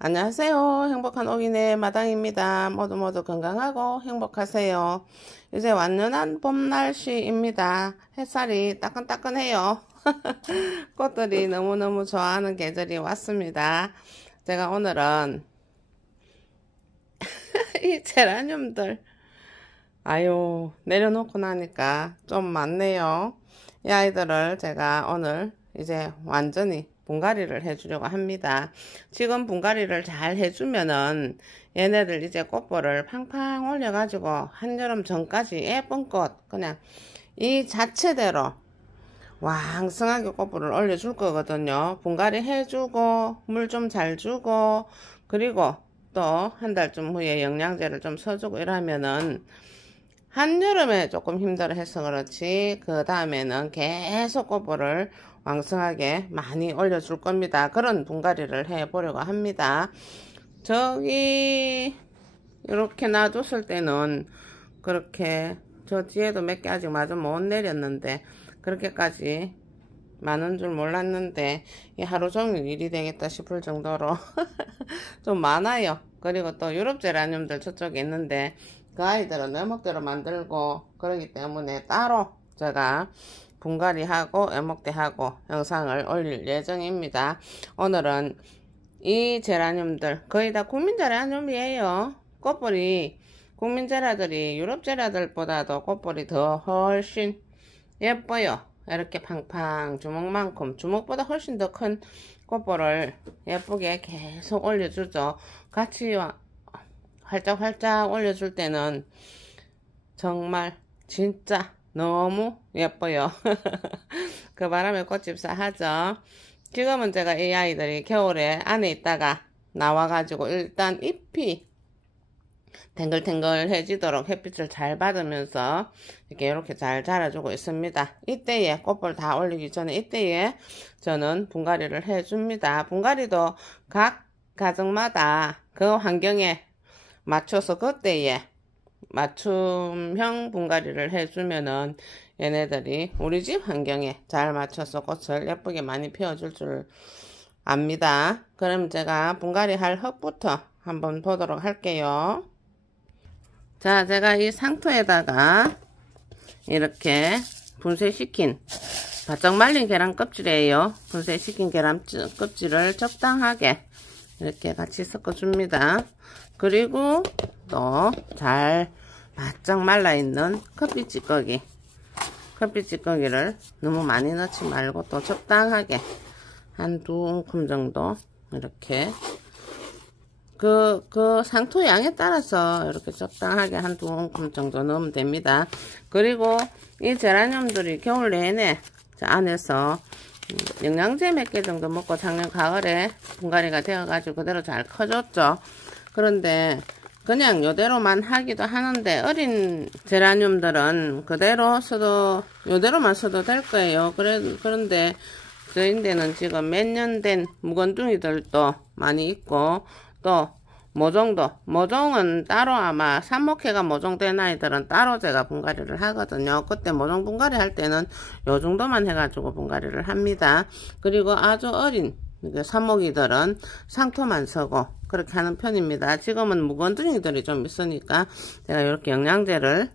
안녕하세요. 행복한 오기네 마당입니다. 모두 건강하고 행복하세요. 이제 완연한 봄 날씨입니다. 햇살이 따끈따끈해요. 꽃들이 너무너무 좋아하는 계절이 왔습니다. 제가 오늘은 이 제라늄들 아유 내려놓고 나니까 좀 많네요. 이 아이들을 제가 오늘 이제 완전히 분갈이를 해주려고 합니다. 지금 분갈이를 잘 해주면은 얘네들 이제 꽃볼을 팡팡 올려가지고 한여름 전까지 예쁜 꽃 그냥 이 자체대로 왕성하게 꽃볼을 올려줄 거거든요. 분갈이 해주고 물 좀 잘 주고 그리고 또 한 달쯤 후에 영양제를 좀 써주고 이러면은 한여름에 조금 힘들어 해서 그렇지 그 다음에는 계속 꽃볼을 왕성하게 많이 올려줄 겁니다. 그런 분갈이를 해 보려고 합니다. 저기 이렇게 놔뒀을 때는 그렇게 저 뒤에도 몇 개 아직 마저 못 내렸는데 그렇게까지 많은 줄 몰랐는데 하루 종일 일이 되겠다 싶을 정도로 좀 많아요. 그리고 또 유럽 제라늄들 저쪽에 있는데 그 아이들은 애목대로 만들고 그러기 때문에 따로 제가 분갈이하고 애목대하고 영상을 올릴 예정입니다. 오늘은 이 제라늄들 거의 다 국민 제라늄이에요. 꽃볼이 국민 제라들이 유럽 제라들보다도 꽃볼이 더 훨씬 예뻐요. 이렇게 팡팡 주먹만큼 주먹보다 훨씬 더 큰 꽃볼을 예쁘게 계속 올려주죠. 같이 활짝활짝 올려줄 때는 정말 진짜 너무 예뻐요. 그 바람에 꽃집사하죠. 지금은 제가 이 아이들이 겨울에 안에 있다가 나와가지고 일단 잎이 탱글탱글해지도록 햇빛을 잘 받으면서 이렇게 잘 자라주고 있습니다. 이때에 꽃볼 다 올리기 전에 이때에 저는 분갈이를 해줍니다. 분갈이도 각 가정마다 그 환경에 맞춰서 그때에 맞춤형 분갈이를 해주면은 얘네들이 우리 집 환경에 잘 맞춰서 꽃을 예쁘게 많이 피워줄 줄 압니다. 그럼 제가 분갈이 할 흙부터 한번 보도록 할게요. 자, 제가 이 상토에다가 이렇게 분쇄시킨 바짝 말린 계란 껍질이에요. 분쇄시킨 계란 껍질을 적당하게 이렇게 같이 섞어줍니다. 그리고 또 잘 바짝 말라있는 커피 찌꺼기를 너무 많이 넣지 말고 또 적당하게 한 2움큼 정도 이렇게 그 상토 양에 따라서 이렇게 적당하게 한 2움큼 정도 넣으면 됩니다. 그리고 이 제라늄들이 겨울 내내 안에서 영양제 몇 개 정도 먹고 작년 가을에 분갈이가 되어가지고 그대로 잘 커졌죠. 그런데 그냥 요대로만 하기도 하는데 어린 제라늄들은 그대로 써도 요대로만 써도 될 거예요. 그런데 저희데는 지금 몇 년 된 묵은둥이들도 많이 있고 또 모종은 따로 아마 삽목회가 모종된 아이들은 따로 제가 분갈이를 하거든요. 그때 모종 분갈이 할 때는 요 정도만 해가지고 분갈이를 합니다. 그리고 아주 어린 삽목이들은 상토만 서고 그렇게 하는 편입니다. 지금은 묵은둥이들이 좀 있으니까 제가 이렇게 영양제를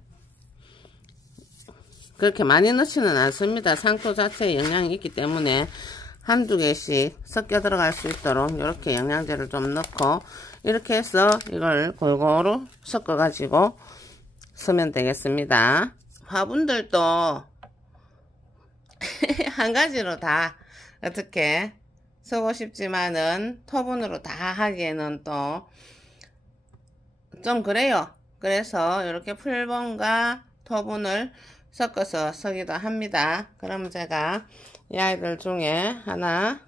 그렇게 많이 넣지는 않습니다. 상토 자체에 영양이 있기 때문에 한두 개씩 섞여 들어갈 수 있도록 이렇게 영양제를 좀 넣고 이렇게 해서 이걸 골고루 섞어 가지고 쓰면 되겠습니다. 화분들도 한 가지로 다 어떻게 쓰고 싶지만은 토분으로 다 하기에는 또 좀 그래요. 그래서 이렇게 풀분과 토분을 섞어서 쓰기도 합니다. 그럼 제가 이 아이들 중에 하나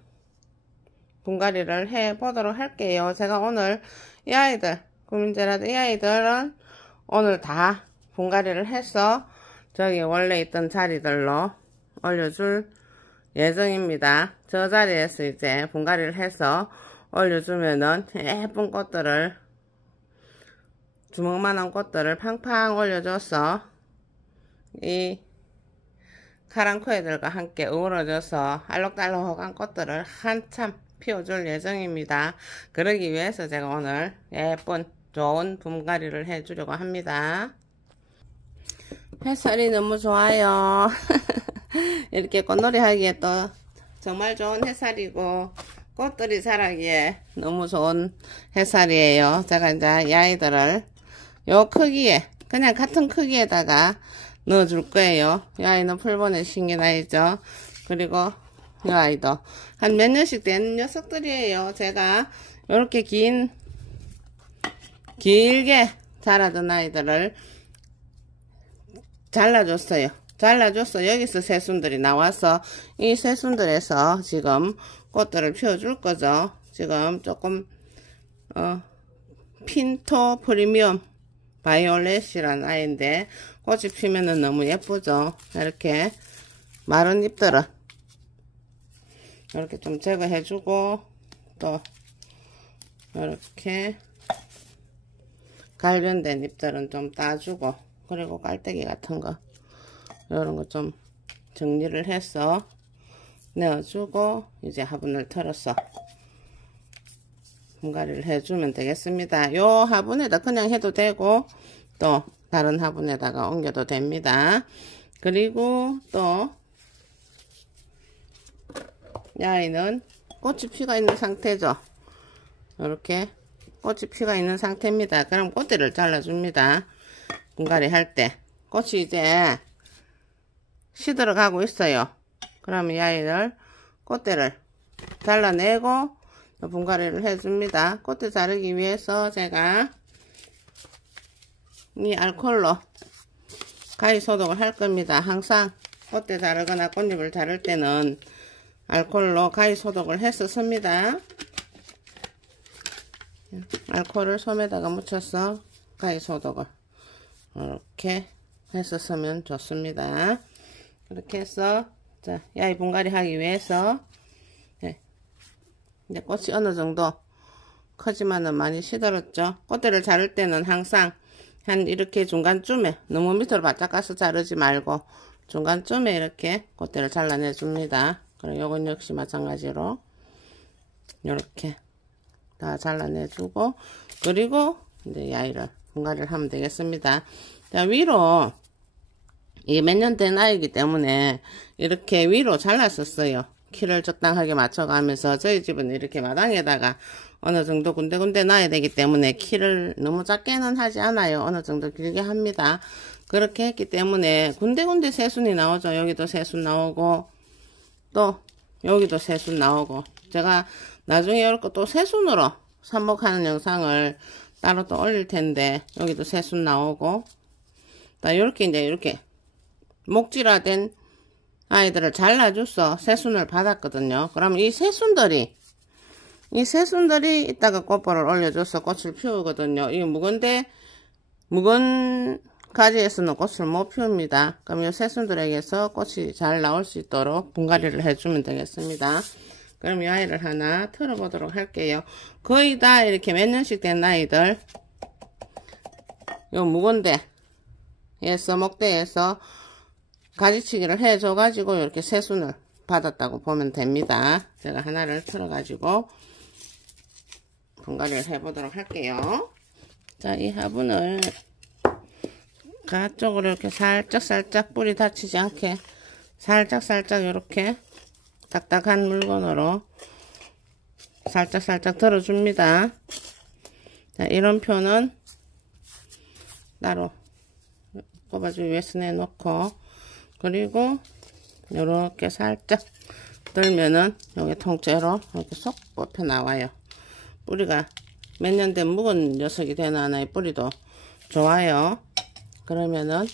분갈이를 해 보도록 할게요. 제가 오늘 이 아이들 국민제라도 이 아이들은 오늘 다 분갈이를 해서 저기 원래 있던 자리들로 올려줄 예정입니다. 저 자리에서 이제 분갈이를 해서 올려주면은 예쁜 꽃들을 주먹만한 꽃들을 팡팡 올려줘서 이 카랑코애들과 함께 어우러져서 알록달록한 꽃들을 한참 피워줄 예정입니다. 그러기 위해서 제가 오늘 예쁜 좋은 분갈이를 해주려고 합니다. 햇살이 너무 좋아요. 이렇게 꽃놀이 하기에 또 정말 좋은 햇살이고 꽃들이 자라기에 너무 좋은 햇살이에요. 제가 이제 이 아이들을 요 크기에 그냥 같은 크기에다가 넣어줄 거예요. 이 아이는 풀보내 신긴 아이죠. 그리고 이 아이도 한 몇 년씩 된 녀석들이에요. 제가 이렇게 길게 자라던 아이들을 잘라줬어요. 여기서 새순들이 나와서 이 새순들에서 지금 꽃들을 피워줄 거죠. 지금 조금 핀토 프리미엄 바이올렛이라는 아이인데 꽃이 피면은 너무 예쁘죠. 이렇게 마른 잎들은 이렇게 좀 제거해주고 또 이렇게 갈변된 잎들은 좀 따주고 그리고 깔때기 같은 거 이런 거 좀 정리를 해서 내어주고 이제 화분을 털어서 분갈이를 해주면 되겠습니다. 요 화분에다 그냥 해도 되고 또 다른 화분에다가 옮겨도 됩니다. 그리고 또 이 아이는 꽃이 피가 있는 상태죠. 이렇게 꽃이 피가 있는 상태입니다. 그럼 꽃대를 잘라줍니다. 분갈이 할 때 꽃이 이제 시들어 가고 있어요. 그럼 이 아이를 꽃대를 잘라내고 분갈이를 해줍니다. 꽃대 자르기 위해서 제가 이 알콜로 가위 소독을 할 겁니다. 항상 꽃대 자르거나 꽃잎을 자를 때는 알콜로 가위 소독을 해서 씁니다. 알콜을 솜에다가 묻혀서 가위 소독을 이렇게 해서 쓰면 좋습니다. 그렇게 해서 자, 이 아이 분갈이 하기 위해서 이제 꽃이 어느 정도 크지만은 많이 시들었죠. 꽃대를 자를 때는 항상 한 이렇게 중간쯤에 너무 밑으로 바짝 가서 자르지 말고 중간쯤에 이렇게 꽃대를 잘라내 줍니다. 그리고 요건 역시 마찬가지로 이렇게 다 잘라내 주고 그리고 이제 이 아이를 분갈이를 하면 되겠습니다. 자, 위로 이게 몇 년 된 아이이기 때문에 이렇게 위로 잘랐었어요. 키를 적당하게 맞춰가면서 저희 집은 이렇게 마당에다가 어느 정도 군데군데 놔야 되기 때문에 키를 너무 작게는 하지 않아요. 어느 정도 길게 합니다. 그렇게 했기 때문에 군데군데 새순이 나오죠. 여기도 새순 나오고 또 여기도 새순 나오고 제가 나중에 이렇게 또 새순으로 삽목하는 영상을 따로 또 올릴 텐데 여기도 새순 나오고 다 이렇게 이제 이렇게 목질화된 아이들을 잘라줘서 새순을 받았거든요. 그럼 이 새순들이 이따가 꽃볼을 올려줘서 꽃을 피우거든요. 이 묵은 가지에서는 꽃을 못 피웁니다. 그럼 이 새순들에게서 꽃이 잘 나올 수 있도록 분갈이를 해주면 되겠습니다. 그럼 이 아이를 하나 틀어보도록 할게요. 거의 다 이렇게 몇 년씩 된 아이들 요 묵은 데에서 목대에서 가지치기를 해줘가지고 이렇게 새순을 받았다고 보면 됩니다. 제가 하나를 틀어가지고 분갈이를 해보도록 할게요. 자, 이 화분을 가쪽으로 이렇게 살짝 뿌리 다치지 않게 살짝 이렇게 딱딱한 물건으로 살짝 들어줍니다. 자, 이런 표는 따로 꼽아주기 위해서 내놓고 그리고 이렇게 살짝 들면은 여기 통째로 이렇게 쏙 뽑혀 나와요. 뿌리가 몇 년 된 묵은 녀석이 되는 하나의 뿌리도 좋아요. 그러면은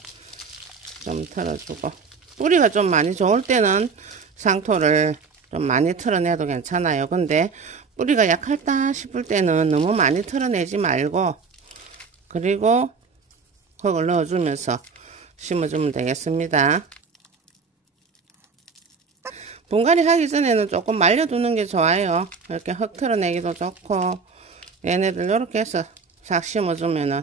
좀 틀어주고 뿌리가 좀 많이 좋을 때는 상토를 좀 많이 틀어내도 괜찮아요. 근데 뿌리가 약하다 싶을 때는 너무 많이 틀어내지 말고 그리고 흙을 넣어주면서 심어주면 되겠습니다. 분갈이 하기 전에는 조금 말려두는 게 좋아요. 이렇게 흙 틀어내기도 좋고 얘네들 이렇게 해서 싹 심어주면은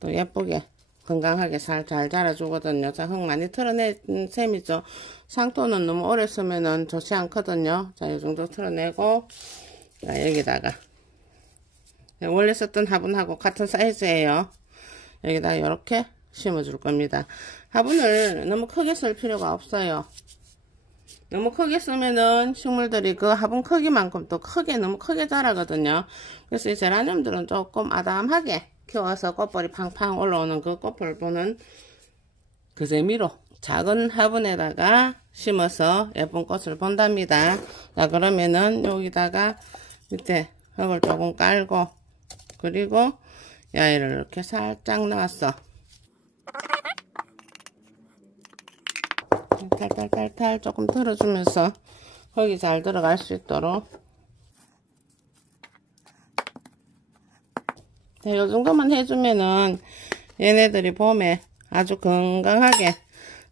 또 예쁘게 건강하게 잘 자라주거든요. 자, 흙 많이 털어낸 셈이죠. 상토는 너무 오래 쓰면은 좋지 않거든요. 자, 이 정도 털어내고, 자, 여기다가 원래 썼던 화분하고 같은 사이즈예요. 여기다 이렇게 심어줄 겁니다. 화분을 너무 크게 쓸 필요가 없어요. 너무 크게 쓰면은 식물들이 그 화분 크기만큼 또 너무 크게 자라거든요. 그래서 이 제라늄들은 조금 아담하게 키워서 꽃볼이 팡팡 올라오는 그 꽃볼 보는 그 재미로 작은 화분에다가 심어서 예쁜 꽃을 본답니다. 자, 그러면은 여기다가 밑에 흙을 조금 깔고, 그리고 야이를 이렇게 살짝 넣었어. 탈탈탈탈 조금 털어주면서 흙이 잘 들어갈 수 있도록. 자, 요 정도만 해주면은 얘네들이 봄에 아주 건강하게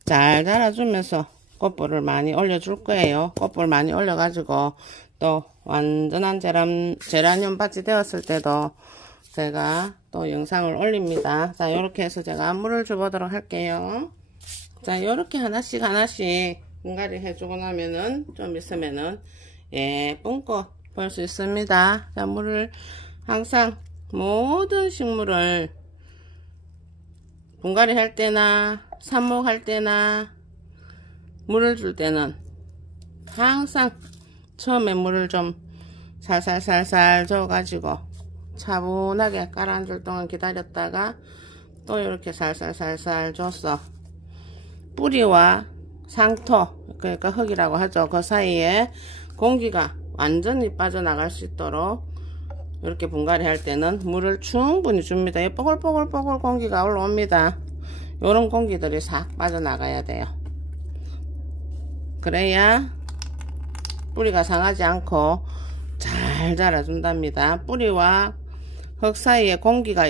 잘 자라주면서 꽃볼을 많이 올려줄 거예요. 꽃볼 많이 올려가지고 또 완전한 제라늄 밭이 되었을 때도 제가 또 영상을 올립니다. 자, 요렇게 해서 제가 물을 줘보도록 할게요. 자, 요렇게 하나씩 분갈이 해주고 나면은 좀 있으면은 예쁜 꽃 볼 수 있습니다. 자, 물을 항상 모든 식물을 분갈이 할 때나 삽목할 때나 물을 줄 때는 항상 처음에 물을 좀 살살살살 줘가지고 차분하게 가라앉을 동안 기다렸다가 또 이렇게 살살살살 줬어. 뿌리와 상토, 그러니까 흙이라고 하죠. 그 사이에 공기가 완전히 빠져나갈 수 있도록 이렇게 분갈이 할 때는 물을 충분히 줍니다. 뽀글뽀글 공기가 올라옵니다. 요런 공기들이 싹 빠져나가야 돼요. 그래야 뿌리가 상하지 않고 잘 자라준답니다. 뿌리와 흙 사이에 공기가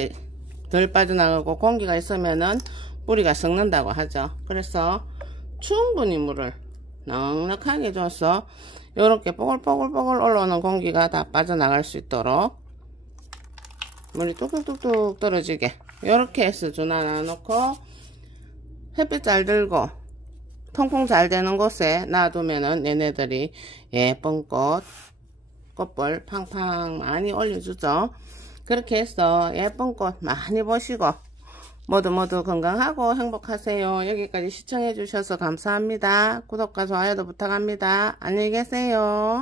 덜 빠져나가고 공기가 있으면은 뿌리가 썩는다고 하죠. 그래서 충분히 물을 넉넉하게 줘서 이렇게 뽀글뽀글 올라오는 공기가 다 빠져나갈 수 있도록 물이 뚝뚝뚝뚝 떨어지게 이렇게 해서 준하나 놓고 햇빛 잘 들고 통풍 잘 되는 곳에 놔두면은 얘네들이 예쁜 꽃볼 팡팡 많이 올려주죠. 그렇게 해서 예쁜 꽃 많이 보시고 모두 건강하고 행복하세요. 여기까지 시청해 주셔서 감사합니다. 구독과 좋아요도 부탁합니다. 안녕히 계세요.